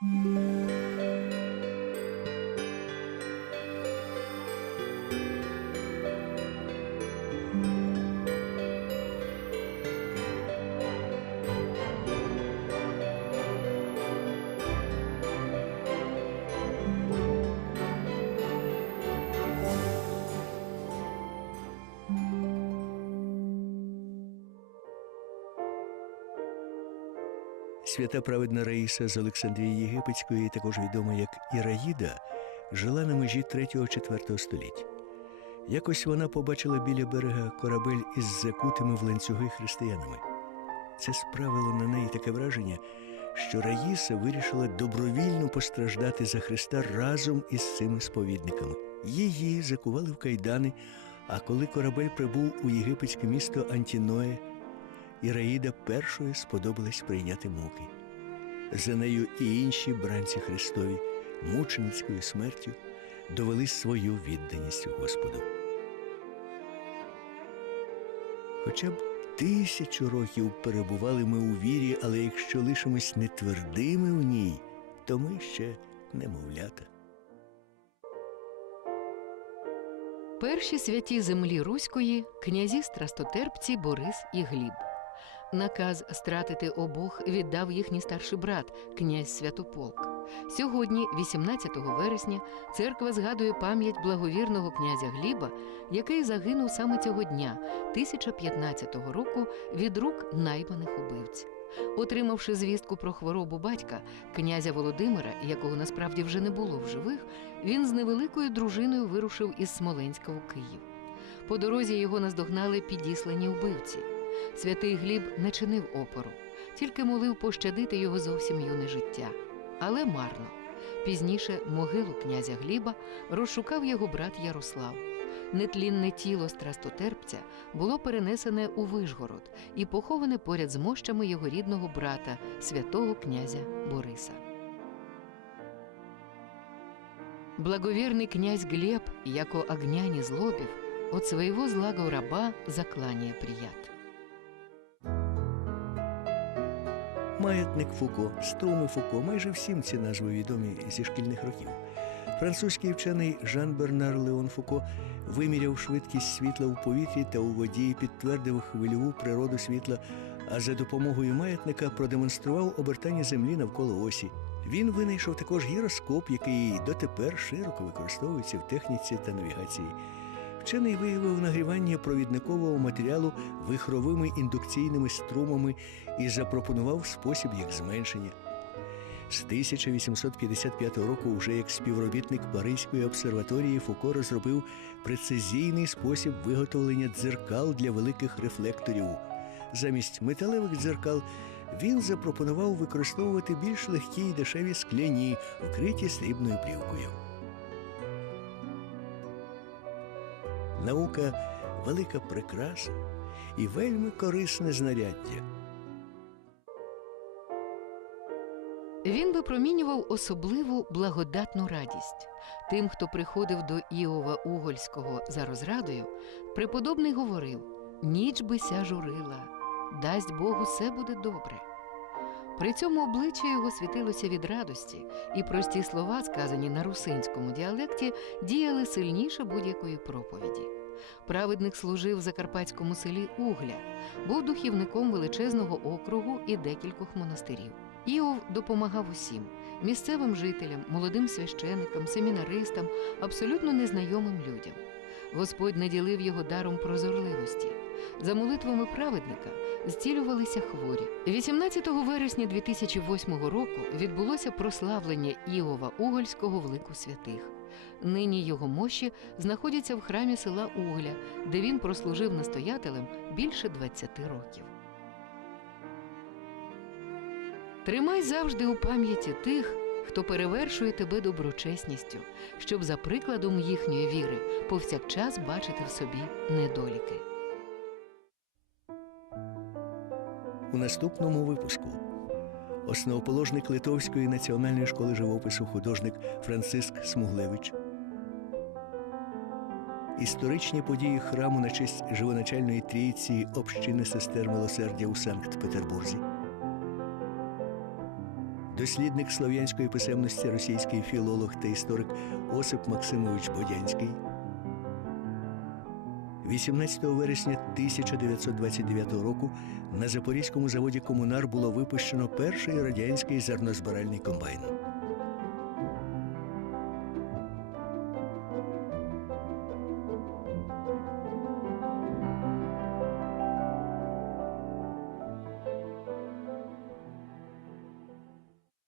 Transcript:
Música Свята праведна Раїса з Олександрії Єгипетської, також відома як Іраїда, жила на межі 3-4 століття. Якось вона побачила біля берега корабель із закутими в ланцюги християнами. Це справило на неї таке враження, що Раїса вирішила добровільно постраждати за Христа разом із цими сповідниками. Її закували в кайдани, а коли корабель прибув у єгипетське місто Антіное, Іраїда першою сподобалась прийняти муки. За нею і інші бранці Христові мученицькою смертю довели свою відданість Господу. Хоча б тисячу років перебували ми у вірі, але якщо лишимось нетвердими в ній, то ми ще немовлята. Перші святі землі Руської князі страстотерпці Борис і Гліб. Наказ стратити обох віддав їхній старший брат, князь Святополк. Сьогодні, 18 вересня, церква згадує пам'ять благовірного князя Гліба, який загинув саме цього дня, 1015 року, від рук найманих убивць. Отримавши звістку про хворобу батька, князя Володимира, якого насправді вже не було в живих, він з невеликою дружиною вирушив із Смоленська у Київ. По дорозі його наздогнали підіслані вбивці. Святий Гліб не чинив опору, тільки молив пощадити його зовсім юне життя. Але марно. Пізніше могилу князя Гліба розшукав його брат Ярослав. Нетлінне тіло страстотерпця було перенесене у Вишгород і поховане поряд з мощами його рідного брата, святого князя Бориса. Благоверный князь Глеб, яко огня не злобив, от своего злага раба заклание прият. Маятник Фуко, струми Фуко, майже всім ці назви відомі зі шкільних років. Французький вчений Жан Бернар Леон Фуко виміряв швидкість світла у повітрі та у воді, підтвердив хвильову природу світла, а за допомогою маятника продемонстрував обертання Землі навколо осі. Він винайшов також гіроскоп, який дотепер широко використовується в техніці та навігації. Вчений виявив нагрівання провідникового матеріалу вихровими індукційними струмами і запропонував спосіб їх зменшення. З 1855 року, вже як співробітник Паризької обсерваторії, Фуко розробив прецизійний спосіб виготовлення дзеркал для великих рефлекторів. Замість металевих дзеркал він запропонував використовувати більш легкі й дешеві скляні, вкриті срібною плівкою. Наука велика прикраса і вельми корисне знаряддя. Він випромінював особливу благодатну радість. Тим, хто приходив до Іова Угольського за розрадою, преподобний говорив: ніч би ся журила, дасть Богу, все буде добре. При цьому обличчя його світилося від радості, і прості слова, сказані на русинському діалекті, діяли сильніше будь-якої проповіді. Праведник служив в закарпатському селі Угля, був духівником величезного округу і декількох монастирів. Іов допомагав усім місцевим жителям, молодим священикам, семінаристам, абсолютно незнайомим людям. Господь наділив його даром прозорливості. За молитвами праведника зцілювалися хворі. 18 вересня 2008 року відбулося прославлення Іова Угольського в лику святих. Нині його мощі знаходяться в храмі села Угля, де він прослужив настоятелем більше 20 років. Тримай завжди у пам'яті тих, хто перевершує тебе доброчесністю, щоб за прикладом їхньої віри повсякчас бачити в собі недоліки. У наступному випуску основоположник Литовської національної школи живопису художник Франциск Смуглевич. Історичні події храму на честь живоначальної трійці общини сестер милосердя у Санкт-Петербурзі. дослідник слов'янської писемності, російський філолог та історик Осип Максимович Бодянський. 18 вересня 1929 року на Запорізькому заводі Комунар було випущено перший радянський зернозбиральний комбайн.